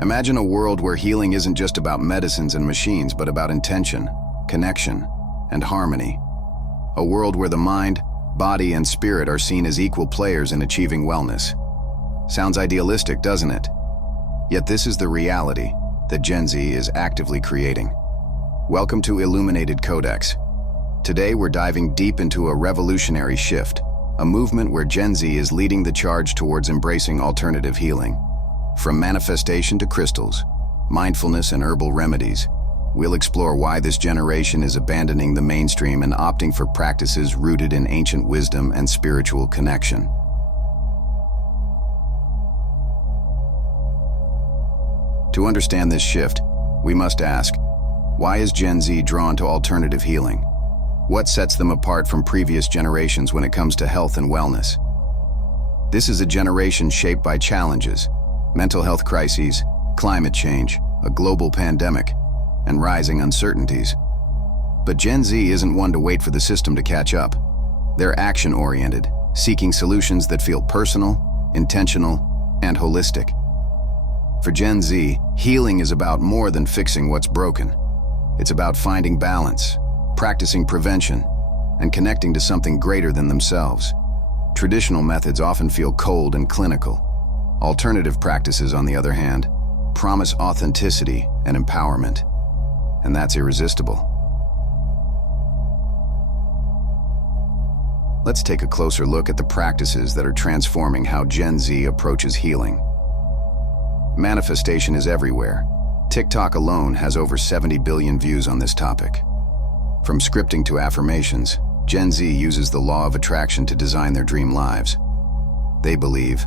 Imagine a world where healing isn't just about medicines and machines, but about intention, connection, and harmony. A world where the mind, body, and spirit are seen as equal players in achieving wellness. Sounds idealistic, doesn't it? Yet this is the reality that Gen Z is actively creating. Welcome to Illuminated Codex. Today we're diving deep into a revolutionary shift, a movement where Gen Z is leading the charge towards embracing alternative healing. From manifestation to crystals, mindfulness and herbal remedies, we'll explore why this generation is abandoning the mainstream and opting for practices rooted in ancient wisdom and spiritual connection. To understand this shift, we must ask, why is Gen Z drawn to alternative healing? What sets them apart from previous generations when it comes to health and wellness? This is a generation shaped by challenges, mental health crises, climate change, a global pandemic, and rising uncertainties. But Gen Z isn't one to wait for the system to catch up. They're action-oriented, seeking solutions that feel personal, intentional, and holistic. For Gen Z, healing is about more than fixing what's broken. It's about finding balance, practicing prevention, and connecting to something greater than themselves. Traditional methods often feel cold and clinical. Alternative practices, on the other hand, promise authenticity and empowerment, and that's irresistible. Let's take a closer look at the practices that are transforming how Gen Z approaches healing. Manifestation is everywhere. TikTok alone has over 70 billion views on this topic. From scripting to affirmations, Gen Z uses the law of attraction to design their dream lives. They believe,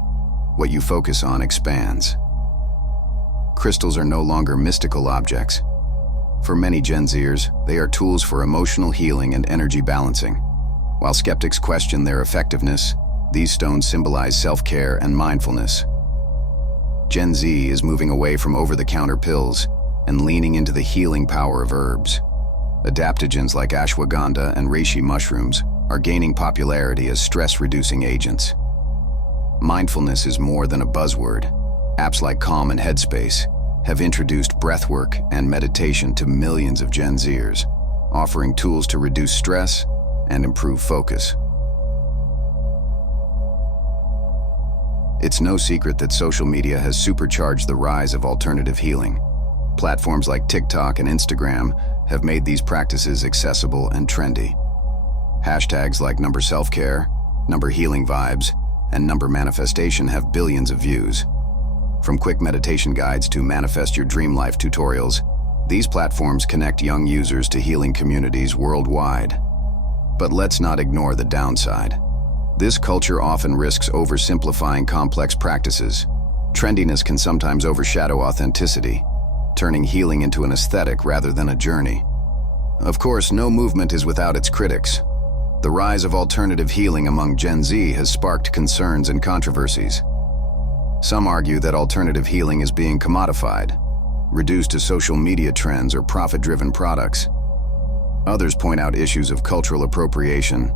what you focus on expands. Crystals are no longer mystical objects. For many Gen Zers, they are tools for emotional healing and energy balancing. While skeptics question their effectiveness, these stones symbolize self-care and mindfulness. Gen Z is moving away from over-the-counter pills and leaning into the healing power of herbs. Adaptogens like ashwagandha and reishi mushrooms are gaining popularity as stress-reducing agents. Mindfulness is more than a buzzword. Apps like Calm and Headspace have introduced breathwork and meditation to millions of Gen Zers, offering tools to reduce stress and improve focus. It's no secret that social media has supercharged the rise of alternative healing. Platforms like TikTok and Instagram have made these practices accessible and trendy. Hashtags like #selfcare, #healing-vibes, and #manifestation have billions of views. From quick meditation guides to manifest your dream life tutorials, these platforms connect young users to healing communities worldwide. But let's not ignore the downside. This culture often risks oversimplifying complex practices. Trendiness can sometimes overshadow authenticity, turning healing into an aesthetic rather than a journey. Of course, no movement is without its critics. The rise of alternative healing among Gen Z has sparked concerns and controversies. Some argue that alternative healing is being commodified, reduced to social media trends or profit-driven products. Others point out issues of cultural appropriation,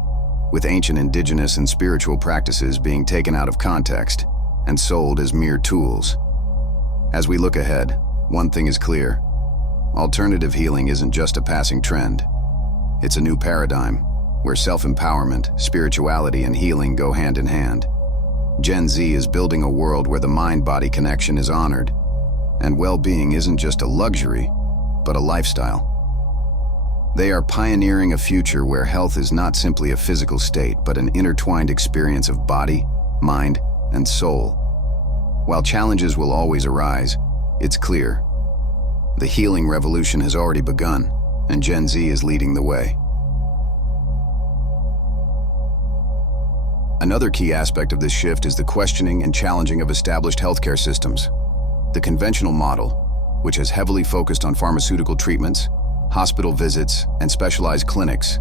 with ancient indigenous and spiritual practices being taken out of context and sold as mere tools. As we look ahead, one thing is clear. Alternative healing isn't just a passing trend. It's a new paradigm, where self-empowerment, spirituality, and healing go hand in hand. Gen Z is building a world where the mind-body connection is honored, and well-being isn't just a luxury, but a lifestyle. They are pioneering a future where health is not simply a physical state, but an intertwined experience of body, mind, and soul. While challenges will always arise, it's clear. The healing revolution has already begun, and Gen Z is leading the way. Another key aspect of this shift is the questioning and challenging of established healthcare systems. The conventional model, which has heavily focused on pharmaceutical treatments, hospital visits, and specialized clinics,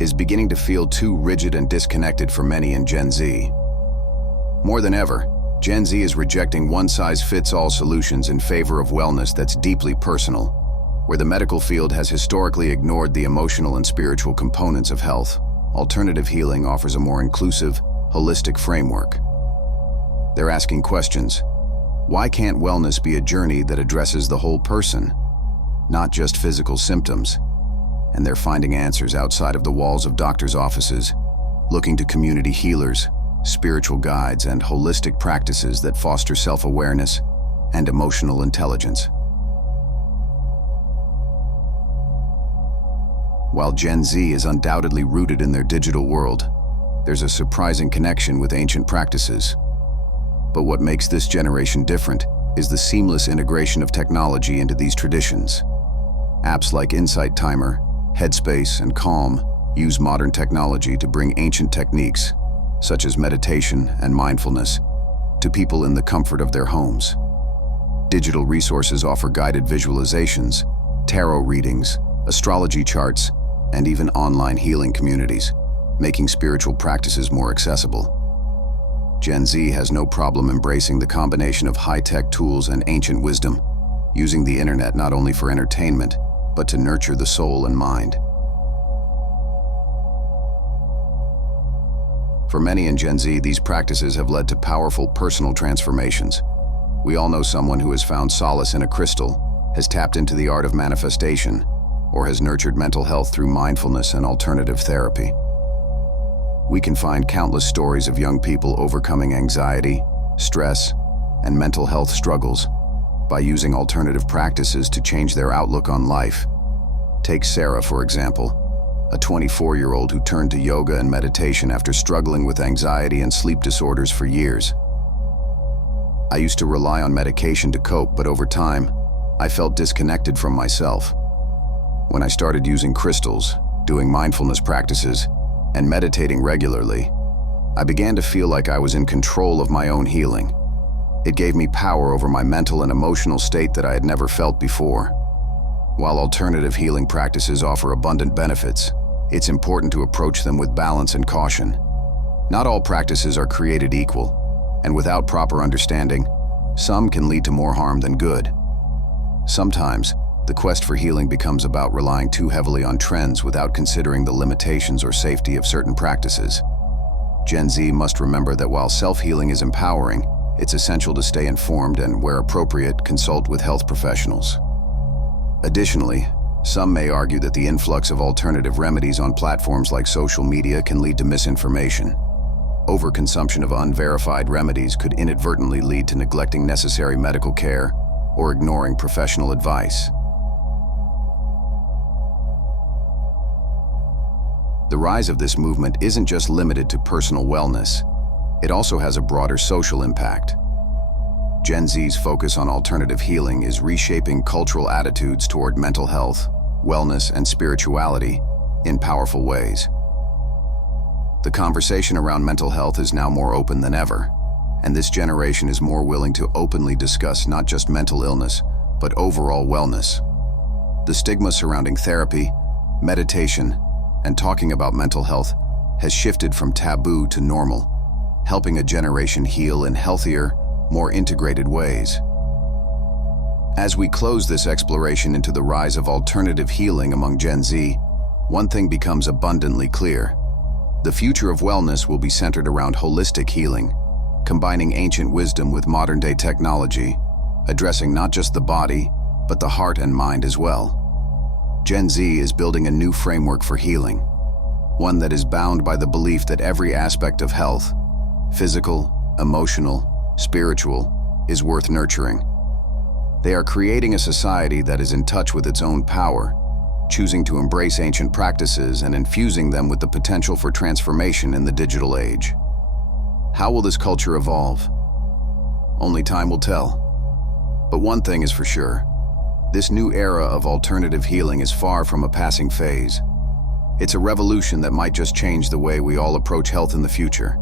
is beginning to feel too rigid and disconnected for many in Gen Z. More than ever, Gen Z is rejecting one-size-fits-all solutions in favor of wellness that's deeply personal, where the medical field has historically ignored the emotional and spiritual components of health. Alternative healing offers a more inclusive, holistic framework. They're asking questions. Why can't wellness be a journey that addresses the whole person, not just physical symptoms? And they're finding answers outside of the walls of doctors' offices, looking to community healers, spiritual guides, and holistic practices that foster self-awareness and emotional intelligence. While Gen Z is undoubtedly rooted in their digital world, there's a surprising connection with ancient practices. But what makes this generation different is the seamless integration of technology into these traditions. Apps like Insight Timer, Headspace, and Calm use modern technology to bring ancient techniques, such as meditation and mindfulness, to people in the comfort of their homes. Digital resources offer guided visualizations, tarot readings, astrology charts, and even online healing communities, making spiritual practices more accessible. Gen Z has no problem embracing the combination of high-tech tools and ancient wisdom, using the internet not only for entertainment, but to nurture the soul and mind. For many in Gen Z, these practices have led to powerful personal transformations. We all know someone who has found solace in a crystal, has tapped into the art of manifestation, or has nurtured mental health through mindfulness and alternative therapy. We can find countless stories of young people overcoming anxiety, stress, and mental health struggles by using alternative practices to change their outlook on life. Take Sarah, for example, a 24-year-old who turned to yoga and meditation after struggling with anxiety and sleep disorders for years. I used to rely on medication to cope, but over time, I felt disconnected from myself. When I started using crystals, doing mindfulness practices, and meditating regularly, I began to feel like I was in control of my own healing. It gave me power over my mental and emotional state that I had never felt before. While alternative healing practices offer abundant benefits, it's important to approach them with balance and caution. Not all practices are created equal, and without proper understanding, some can lead to more harm than good. Sometimes, the quest for healing becomes about relying too heavily on trends without considering the limitations or safety of certain practices. Gen Z must remember that while self-healing is empowering, it's essential to stay informed and, where appropriate, consult with health professionals. Additionally, some may argue that the influx of alternative remedies on platforms like social media can lead to misinformation. Overconsumption of unverified remedies could inadvertently lead to neglecting necessary medical care or ignoring professional advice. The rise of this movement isn't just limited to personal wellness. It also has a broader social impact. Gen Z's focus on alternative healing is reshaping cultural attitudes toward mental health, wellness, and spirituality in powerful ways. The conversation around mental health is now more open than ever, and this generation is more willing to openly discuss not just mental illness, but overall wellness. The stigma surrounding therapy, meditation, and talking about mental health has shifted from taboo to normal, helping a generation heal in healthier, more integrated ways. As we close this exploration into the rise of alternative healing among Gen Z, one thing becomes abundantly clear. The future of wellness will be centered around holistic healing, combining ancient wisdom with modern-day technology, addressing not just the body, but the heart and mind as well. Gen Z is building a new framework for healing, one that is bound by the belief that every aspect of health, physical, emotional, spiritual, is worth nurturing. They are creating a society that is in touch with its own power, choosing to embrace ancient practices and infusing them with the potential for transformation in the digital age. How will this culture evolve? Only time will tell. But one thing is for sure. This new era of alternative healing is far from a passing phase. It's a revolution that might just change the way we all approach health in the future.